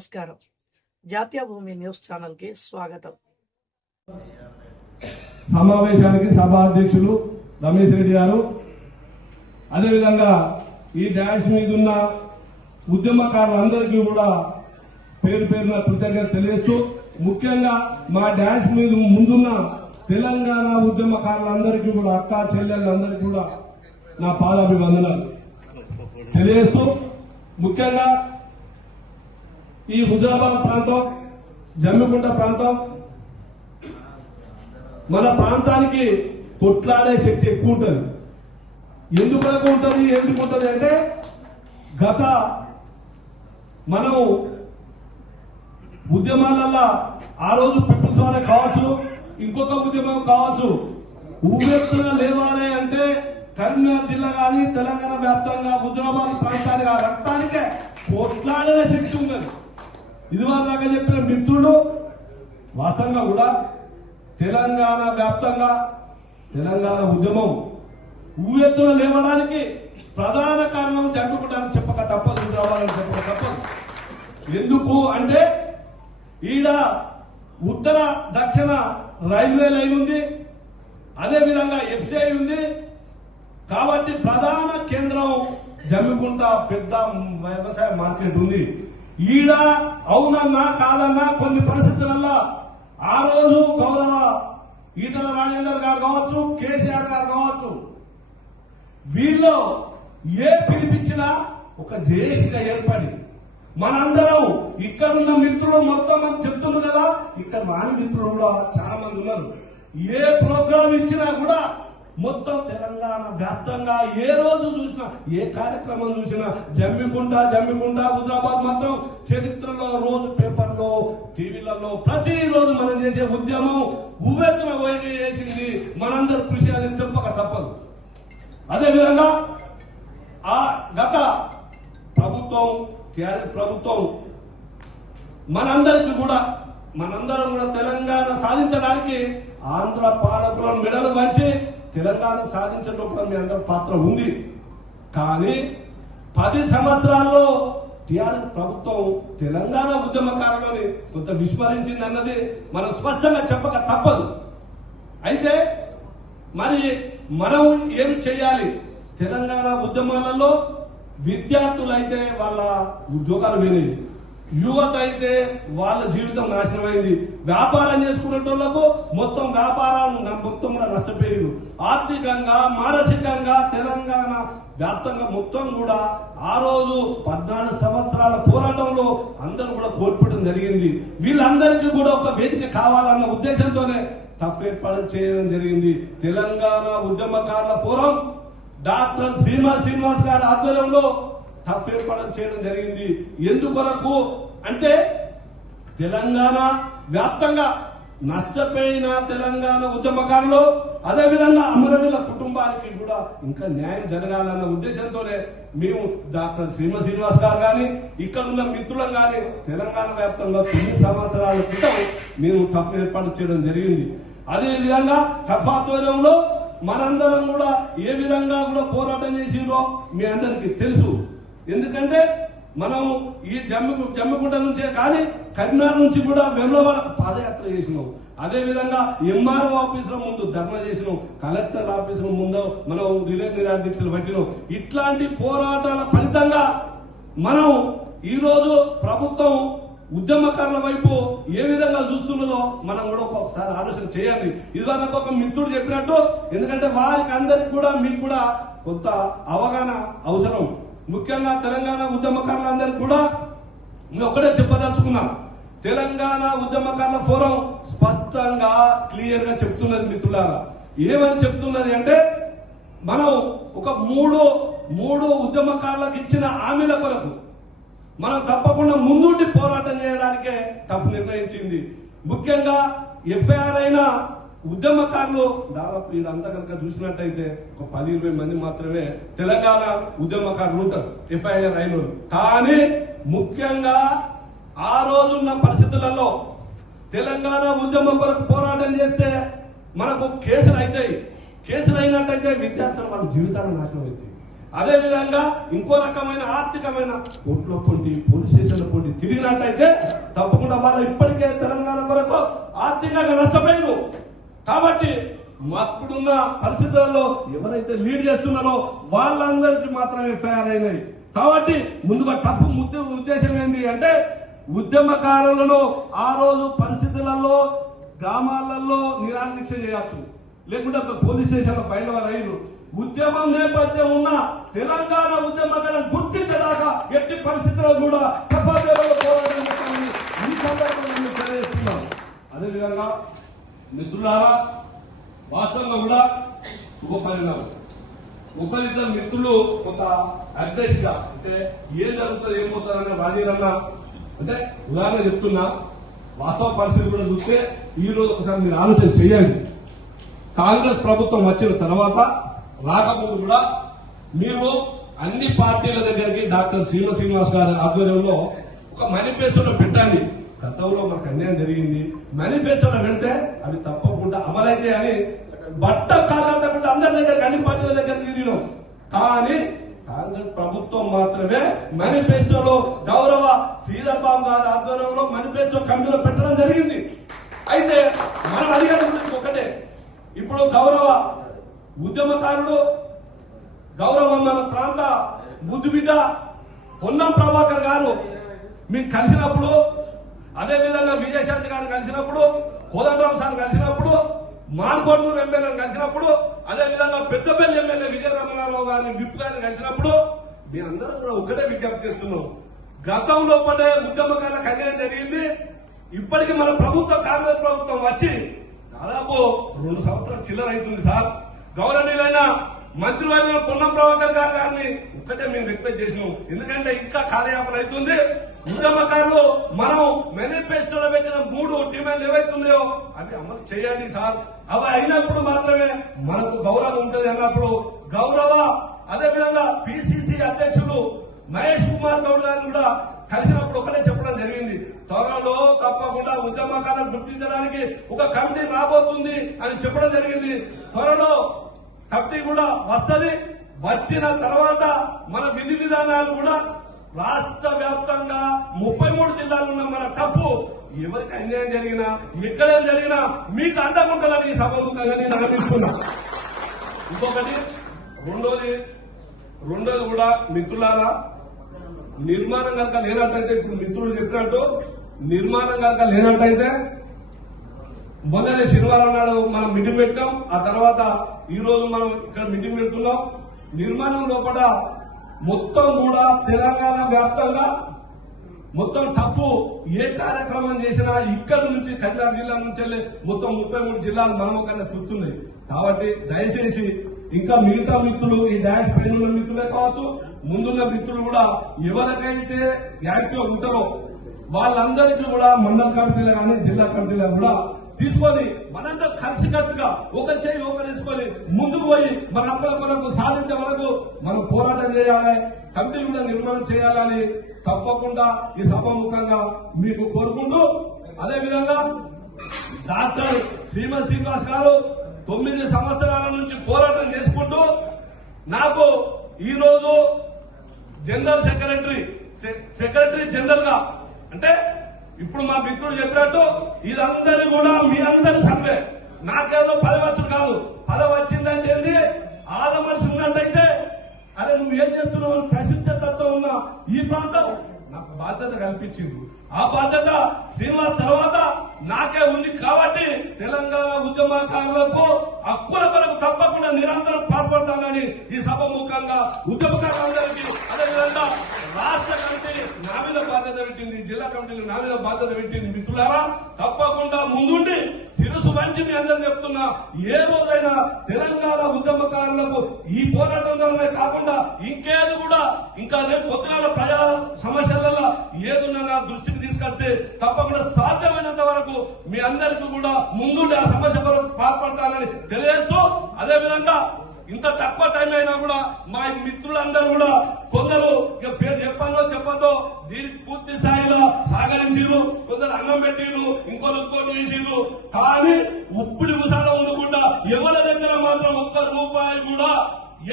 నమస్కారం. జాతీయ భూమి న్యూస్ ఛానల్ కి స్వాగతం. సమావేశానికి సభ అధ్యక్షులు రమేష్ రెడ్డి గారు, అదేవిధంగా ఈ డాష్ మీద ఉన్న ఉద్యమకారులందరికీ కూడా పేరు పేరున కృతజ్ఞత తెలియజేస్తూ, ముఖ్యంగా మా డాష్ మీద ముందున్న తెలంగాణ ఉద్యమకారులందరికీ కూడా, అక్క చెల్లెళ్ళందరికీ కూడా నా పాదాభివందనాలు తెలియజేస్తూ, ముఖ్యంగా ఈ హుజరాబాద్ ప్రాంతం, జమ్మికుంట ప్రాంతం మన ప్రాంతానికి కొట్లాడే శక్తి ఎక్కువ ఉంటుంది. ఎందుకు ఉంటుంది అంటే గత మనం ఉద్యమాలల్లో ఆ రోజు పీపుల్స్ వారే కావచ్చు, ఇంకొక ఉద్యమం కావచ్చు, ఊవెత్తుగా లేవాలి అంటే కరీంనగర్ జిల్లా కానీ తెలంగాణ వ్యాప్తంగా హుజరాబాద్ ప్రాంతానికి ఆ రక్తానికే కొట్లాడే శక్తి ఉన్నది. ఇదివరదాకా చెప్పిన మిత్రుడు వాస్తవంగా కూడా తెలంగాణ వ్యాప్తంగా తెలంగాణ ఉద్యమం ఊవెత్తున లేవడానికి ప్రధాన కారణం జమ్మికుంటారని చెప్పక తప్పదు, హుజరాబాద్ చెప్పక తప్పదు. ఎందుకు అంటే ఈడ ఉత్తర దక్షిణ రైల్వే లైన్ ఉంది, అదేవిధంగా ఎఫ్సిఐ ఉంది. కాబట్టి ప్రధాన కేంద్రం జమ్మికుంట పెద్ద వ్యవసాయ మార్కెట్ ఉంది. ఈడ అవునన్నా కాదన్నా కొన్ని పరిస్థితులలో ఆ రోజు గౌరవ ఈటల రాజేందర్ గారు కావచ్చు, కేసీఆర్ గారు కావచ్చు, వీళ్ళు ఏ పిలిపించినా ఒక జేఏసీగా ఏర్పడి మనందరం ఇక్కడున్న మిత్రులు మొత్తం మంది చెప్తున్నారు కదా, ఇక్కడ రాని మిత్రులు కూడా చాలా మంది ఉన్నారు. ఏ ప్రోగ్రాం ఇచ్చినా కూడా మొత్తం తెలంగాణ వ్యాప్తంగా ఏ రోజు చూసినా, ఏ కార్యక్రమం చూసినా జమ్మికుంట హుజరాబాద్ మాత్రం చరిత్రలో రోజు పేపర్లో టీవీలలో ప్రతిరోజు మనం చేసే ఉద్యమం ఉవ్వెత్తున చేసింది మనందరూ కృషి అని చెప్పక తప్పదు. అదేవిధంగా ఆ గత ప్రభుత్వం, టీఆర్ఎస్ ప్రభుత్వం మనందరం కూడా తెలంగాణ సాధించడానికి ఆంధ్ర పాలకులను మెడలు వంచి తెలంగాణ సాధించడంలో మీ అందరి పాత్ర ఉంది. కానీ 10 సంవత్సరాల్లో టీఆర్ఎస్ ప్రభుత్వం తెలంగాణ ఉద్యమకారులని కొంత విస్మరించింది అన్నది మనం స్పష్టంగా చెప్పక తప్పదు. అయితే మరి మనం ఏం చేయాలి? తెలంగాణ ఉద్యమాలలో విద్యార్థులైతే వాళ్ళ ఉద్యోగాలు పోయినాయి, యువత అయితే వాళ్ళ జీవితం నాశనమైంది, వ్యాపారం చేసుకునేటోళ్లకు మొత్తం వ్యాపారాలు మొత్తం కూడా నష్టపోయారు. ఆర్థికంగా మానసికంగా తెలంగాణ వ్యాప్తంగా మొత్తం కూడా ఆ రోజు 14 సంవత్సరాల పోరాటంలో అందరూ కూడా కోల్పోవడం జరిగింది. వీళ్ళందరికీ కూడా ఒక వేదిక కావాలన్న ఉద్దేశంతోనే టఫ్ ఏర్పాటు చేయడం జరిగింది. తెలంగాణ ఉద్యమకారుల ఫోరం డాక్టర్ శ్రీనివాస్ గారి ఆధ్వర్యంలో టఫ్ ఏర్పాటు చేయడం జరిగింది. ఎందుకొరకు అంటే తెలంగాణ వ్యాప్తంగా నష్టపోయిన తెలంగాణ ఉద్యమకారులు, అదేవిధంగా అమరవీరుల కుటుంబానికి కూడా ఇంకా న్యాయం జరగాలన్న ఉద్దేశంతోనే మేము డాక్టర్ శ్రీనివాస్ గారు కానీ ఇక్కడ ఉన్న మిత్రులం కానీ తెలంగాణ వ్యాప్తంగా 9 సంవత్సరాల క్రితం మేము టఫ్ ఏర్పాటు చేయడం జరిగింది. అదేవిధంగా టఫ్ ఆధ్వర్యంలో మనందరం కూడా ఏ విధంగా కూడా పోరాటం చేసిందో మీ అందరికీ తెలుసు. ఎందుకంటే మనం ఈ జమ్మికుంట నుంచే కానీ కరీంనగర్ నుంచి కూడా వెమ్లవాడ పాదయాత్ర చేసినాం. అదే విధంగా ఎంఆర్ఓ ఆఫీసుల ముందు ధర్నా చేసినాం, కలెక్టర్ ఆఫీసుల ముందు మనం రిలే నిరాదీక్షలు పెట్టినాం. ఇట్లాంటి పోరాటాల ఫలితంగా మనం ఈ రోజు ప్రభుత్వం ఉద్యమకారుల వైపు ఏ విధంగా చూస్తున్నదో మనం కూడా ఒక్కొక్కసారి ఆలోచన చేయాలి. ఇదివరకు ఒక మిత్రుడు చెప్పినట్టు, ఎందుకంటే వారికి అందరికి కూడా మీకు కూడా కొంత అవగాహన అవసరం. ముఖ్యంగా తెలంగాణ ఉద్యమకారులందరికీ కూడా మేము ఒకటే చెప్పదలుచుకున్నాం. తెలంగాణ ఉద్యమకారుల ఫోరం స్పష్టంగా క్లియర్ గా చెప్తున్నది మిత్రులారా. ఏమని చెప్తున్నది అంటే మనం ఒక మూడు ఉద్యమకారులకు ఇచ్చిన హామీల కొరకు మనం తప్పకుండా ముందుండి పోరాటం చేయడానికే టఫ్ నిర్ణయించింది. ముఖ్యంగా ఎఫ్ఐఆర్ అయిన ఉద్యమకారులు దాదాపు ఇదంతా కనుక చూసినట్టయితే ఒక 10-20 మంది మాత్రమే తెలంగాణ ఉద్యమకారులు ఉంటారు ఎఫ్ఐఆర్ అయిన. కానీ ముఖ్యంగా ఆ రోజున్న పరిస్థితులలో తెలంగాణ ఉద్యమం కొరకు పోరాటం చేస్తే మనకు కేసులు అవుతాయి. కేసులు అయినట్టయితే విద్యార్థులు వాళ్ళ జీవితాలు నాశనం అవుతాయి. అదే విధంగా ఇంకో రకమైన ఆర్థికమైన కోర్టులో పొండి పోలీస్ స్టేషన్ల పొండి తిరిగినట్టయితే తప్పకుండా వాళ్ళు ఇప్పటికే తెలంగాణ వరకు ఆర్థికంగా నష్టపోయారు. కాబట్టి అప్పుడున్న పరిస్థితులలో ఎవరైతే లీడ్ చేస్తున్నారో వాళ్ళందరికీ మాత్రమే ఎఫ్ఐఆర్ అయినాయి. కాబట్టి ముందుగా టఫ్ ఉద్దేశం ఏంటి అంటే ఉద్యమకారులను ఆ రోజు పరిస్థితులలో గ్రామాలలో నిరాదీక్ష చేయొచ్చు, లేకుంటే పోలీస్ స్టేషన్ బయట వారు అయ్యారు. ఉద్యమం నేపథ్యం ఉన్న తెలంగాణ ఉద్యమకాలను గుర్తించదాకా ఎట్టి పరిస్థితుల్లో కూడా పోరాటం చేస్తామని ఈ సందర్భంగా తెలియజేస్తున్నాం. అదేవిధంగా మిత్రులారా, వాస్తవంగా కూడా శుభపరిణామం. ఒకరిద్దరు మిత్రులు కొంత అగ్రెసివ్ గా అంటే ఏం జరుగుతుంది ఏమవుతుంది అనే రాజీరన్న అంటే ఉదాహరణ చెప్తున్నా. వాస్తవ పరిస్థితి కూడా చూస్తే ఈ రోజు ఒకసారి మీరు ఆలోచన చేయండి. కాంగ్రెస్ ప్రభుత్వం వచ్చిన తర్వాత రాకముందు కూడా మీరు అన్ని పార్టీల దగ్గరికి డాక్టర్ శ్రీనివాస్ గారి ఆధ్వర్యంలో ఒక మేనిఫెస్టోలో పెట్టండి. గతంలో మనకు అన్యాయం జరిగింది, మేనిఫెస్టోలో పెడితే అవి తప్పకుండా అమలైతే అని బట్ట కాకుండా అందరి దగ్గరికి అన్ని పార్టీల దగ్గరికి తిరిగినాం. కానీ కాంగ్రెస్ ప్రభుత్వం మాత్రమే మేనిఫెస్టోలో గౌరవ శ్రీధర్ బాబు గారి ఆధ్వర్యంలో మేనిఫెస్టో కమిటీలో పెట్టడం జరిగింది. అయితే మనం అడిగిన గురించి ఒకటే, ఇప్పుడు గౌరవ ఉద్యమకారుడు గౌరవ మన ప్రాంత ముద్దుబిడ్డ పొన్నం ప్రభాకర్ గారు మీకు కలిసినప్పుడు, అదేవిధంగా విజయశాంతి గారిని కలిసినప్పుడు, కోదండరాం సార్ కలిసినప్పుడు, మార్కొండూరు ఎమ్మెల్యేని కలిసినప్పుడు, అదేవిధంగా పెద్దపల్లి ఎమ్మెల్యే విజయరమణారావు గారిని విప్ గారిని కలిసినప్పుడు మీరందరూ కూడా ఒకటే విజ్ఞప్తి చేస్తున్నాం. గతంలో పడే ఉద్యమకారులకు అన్యాయం జరిగింది. ఇప్పటికీ మన ప్రభుత్వం కాంగ్రెస్ ప్రభుత్వం వచ్చి దాదాపు 2 సంవత్సరాలు చిల్లర అవుతుంది సార్. గౌరవనీయులైన మంత్రివర్గ పొన్నం ప్రభాకర్ గారిని ఒక్కటే మేము రిక్వెస్ట్ చేసినాం. ఎందుకంటే ఇంకా కాలయాపన అవుతుంది. ఉద్యమకారులు మనం మేనిఫెస్టోలో పెట్టిన 3 డిమాండ్లు ఏవైతున్నాయో అవి అమలు చేయాలి సార్. అవి అయినప్పుడు మాత్రమే మనకు గౌరవం ఉంటుంది అన్నప్పుడు గౌరవ అదేవిధంగా పిసిసి అధ్యక్షులు మహేష్ కుమార్ గౌడ్ గారిని కూడా కలిసినప్పుడు ఒకటే చెప్పడం జరిగింది. త్వరలో తప్పకుండా ఉద్యమకాలను గుర్తించడానికి ఒక కమిటీ రాబోతుంది అని చెప్పడం జరిగింది. త్వరలో కమిటీ కూడా వస్తుంది. వచ్చిన తర్వాత మన విధి విధానాలు కూడా రాష్ట్ర వ్యాప్తంగా 33 జిల్లాలు ఉన్న మన టఫ్ ఎవరికి అన్యాయం జరిగినా ఎక్కడేం జరిగినా మీకు అండకుంటుందని ఈ సభముఖంగా నేను అనిపిస్తున్నా. ఇంకొకటి రెండోది కూడా మిత్రులారా, నిర్మాణం కనుక లేనట్టయితే ఇప్పుడు మిత్రులు చెప్పినట్టు నిర్మాణం కనుక లేనట్టయితే మొన్ననే శనివారం నాడు మనం మీటింగ్ పెట్టాం. ఆ తర్వాత ఈ రోజు మనం ఇక్కడ మీటింగ్ పెడుతున్నాం. నిర్మాణం లోపల మొత్తం కూడా తెలంగాణ వ్యాప్తంగా మొత్తం టఫ్ ఏ కార్యక్రమం చేసినా ఇక్కడ నుంచి కరీంనగర్ జిల్లా నుంచి వెళ్ళి మొత్తం 33 జిల్లాలు మనముఖంగా చూస్తున్నాయి. కాబట్టి దయచేసి ఇంకా మిగతా మిత్రులు ఈ డాష్ పైన ఉన్న మిత్రులే కావచ్చు, ముందున్న మిత్రులు కూడా ఎవరికైతే యాక్టివ్ ఉంటారో వాళ్ళందరికీ కూడా మండల కమిటీలు కానీ జిల్లా కమిటీలు కూడా తీసుకొని మనందరూ కలిసికట్టుగా ఒకరి చేయి ఒకరు తీసుకొని ముందుకు పోయి మన హక్కుల కొరకు సాధించే వరకు మనం పోరాటం చేయాలి, కమిటీలు కూడా నిర్మాణం చేయాలని తప్పకుండా ఈ సభాముఖంగా మీకు కోరుకుంటూ, అదేవిధంగా డాక్టర్ శ్రీనివాస్ గారు 9 సంవత్సరాల నుంచి పోరాటం చేసుకుంటూ నాకు ఈ రోజు జనరల్ సెక్రటరీ జనరల్ గా అంటే ఇప్పుడు మా మిత్రుడు చెప్పినట్టు ఇదందరూ కూడా మీ అందరి సర్వే. నాకేదో పదవి వచ్చు కాదు, పదవి వచ్చిందంటే ఏంది ఆదమనిషి ఉన్నట్టయితే అరే నువ్వు ఏం చేస్తున్నావు అని ప్రశ్నించే తత్వం ఉన్న ఈ ప్రాంతం నాకు బాధ్యత కల్పించింది. ఆ బాధ్యత శ్రీనివాస్ తర్వాత నాకే ఉంది. కాబట్టి తెలంగాణ ఉద్యమకారులకు హక్కుల కొరకు తప్పకుండా నిరంతరం పాల్పడతానని ఈ సభ ముఖంగా ఉద్యమకారులందరికీ, అదేవిధంగా రాష్ట్ర కమిటీ నా మీద బాధ్యత పెట్టింది, జిల్లా కమిటీలు నా మీద బాధ్యత పెట్టింది. మిత్రులారా, తప్పకుండా ముందుండి శిరసు వంచి మీ అందరూ చెప్తున్నా, ఏ రోజైనా తెలంగాణ ఉద్యమకారులకు ఈ పోరాటంలోనే కాకుండా ఇంకేది కూడా ఇంకా రేపు పొద్దుగాల ప్రజా సమస్యలలో ఏదున్నా నా దృష్టికి తీసుకొస్తే తప్పకుండా సాధ్యమైనంత వరకు మీ అందరికీ కూడా ముందుండి ఆ సమస్య కొరకు పాల్పడతానని తెలియజేస్తూ, అదేవిధంగా ఇంత తక్కువ టైం అయినా కూడా మా మిత్రులందరూ కూడా కొందరు ఇక పేరు చెప్పదో దీనికి పూర్తి స్థాయిలో సహకరించారు, కొందరు అన్నం పెట్టిరు, ఇంకోటి చేసిరు. కానీ ఉప్పుడు ఉసాలో ఉండకుండా ఎవరి దగ్గర మాత్రం ఒక్క రూపాయి కూడా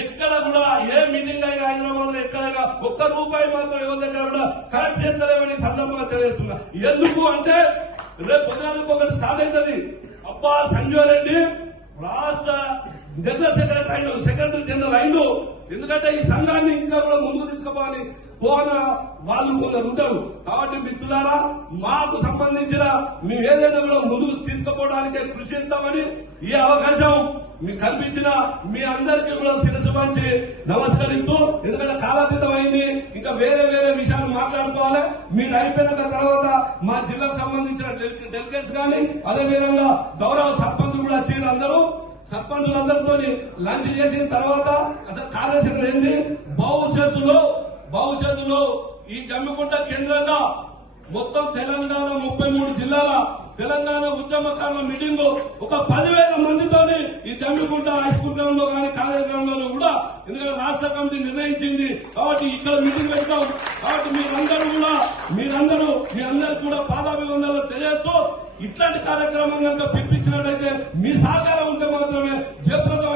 ఎక్కడ కూడా ఏ మీటింగ్ అయినా హైదరాబాద్ లో ఎక్కడైనా ఒక్క రూపాయి మాత్రం ఎవరి దగ్గర కూడా కరెక్ట్ చేస్తలేమని సందర్భంగా తెలియజేస్తున్నా. ఎందుకు అంటే రేపు పొద్దునాలకు ఒకటి స్టార్ట్ అవుతుంది. అబ్బా సంజయ్ రెడ్డి రాష్ట్ర జనరల్ సెక్రటరీ జనరల్ అయిండు. ఎందుకంటే ఈ సంఘాన్ని ఇంకా కూడా ముందుకు తీసుకుపోవాలి పోన వాళ్ళు కొందరు ఉంటారు. కాబట్టి మిత్రులారా, మాకు సంబంధించిన మేము ఏదైనా కూడా ముందుకు తీసుకుపోవడానికి కృషి చేస్తామని ఈ అవకాశం మీకు కల్పించిన మీ అందరికీ కూడా శిరస్సు పంచి నమస్కరిస్తూ, ఎందుకంటే కాలాతీతం అయింది, ఇంకా వేరే వేరే విషయాలు మాట్లాడుకోవాలి. మీరు అయిపోయిన తర్వాత మా జిల్లాకు సంబంధించిన డెలిగేట్స్ కానీ అదేవిధంగా గౌరవ సర్పంచులు కూడా వచ్చారు. అందరూ సర్పంచులందరితో లంచ్ చేసిన తర్వాత అసలు కార్యాచరణ ఏంది, భవిష్యత్తులో ఈ జమ్మికుంట కేంద్రంగా మొత్తం తెలంగాణ 33 జిల్లాల తెలంగాణ ఉద్యమకారుల మీటింగ్ ఒక 10,000 మందితోని ఈ జమ్మికుంట హై స్కూల్ గ్రౌండ్ లో కానీ కాలేజ్ గ్రౌండ్ లో కూడా, ఎందుకంటే రాష్ట్ర కమిటీ నిర్ణయించింది కాబట్టి ఇక్కడ మీటింగ్ పెట్టాం. కాబట్టి మీ అందరూ కూడా పాదాభివందనలు తెలియజేస్తూ ఇట్లాంటి కార్యక్రమం కనుక పిలిపించినట్లయితే మీ సహకారం ఉంటే మాత్రమే జయప్రదం